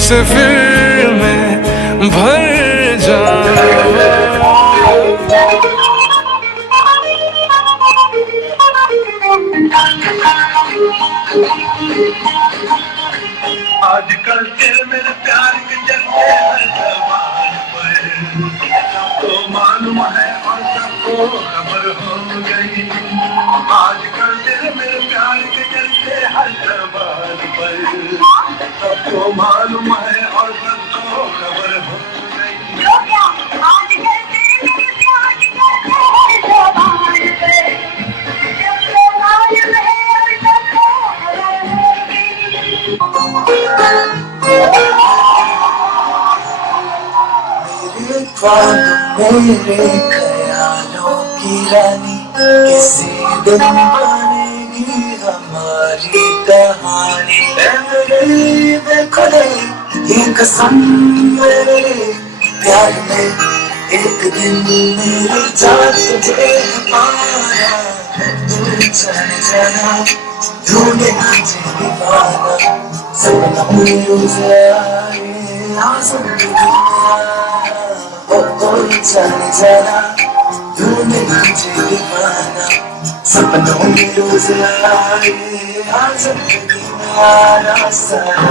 से फिर मैं भर जाऊं। आजकल तेरे मेरे प्यार के चलते हर जबान पर सबको मालूम है और सबको खबर हो गई। आजकल तेरे मेरे प्यार के चलते हर जबान पर सबको मालूम है और सबको खबर हो गई। मेरे ख्यालों की रानी किसी दिन बनेगी हमारी कहानी। मेरी देखो ये कसम मेरे प्यार में एक दिन मेरी जान तुझे पाया। तू जाने जाना ढूंढे मुझे दीवाना सपना मुझे आए आसमां जाने जाना ढूंढे मुझे दीवाना सपनों में रोज आए आज आया सारा।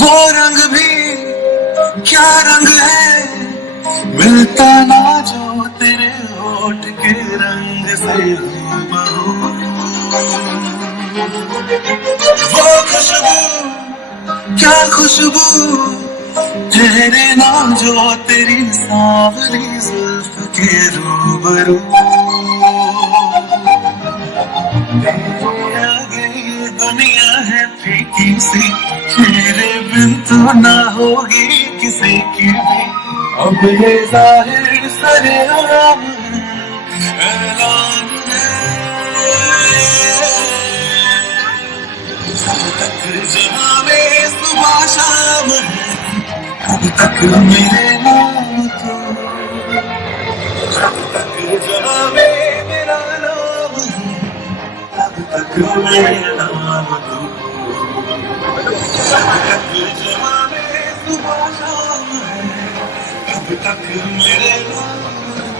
वो रंग भी क्या रंग है मिलता ना जो तेरे होठ के रंग से हूबहू। वो खुशबू क्या खुशबू ठहरे ना जो तेरी सांवली जुल्फ के रूबरू। तेरे आगे ये दुनिया है फीकी सी तेरे बिन तो ना होगी किसी की भी। अब ये जाहिर सरेआम ऐलान है अब तक जहां में सुबह शाम है अब तक मेरे नाम तो अब तक जहां में मेरा नाम है अब तक मेरा नाम तो। जहाँ में सुबह शाम है अब तक मेरे नाम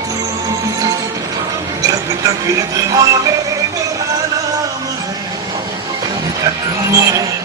तू। जब तक जहाँ में मेरा नाम है अब तक मेरे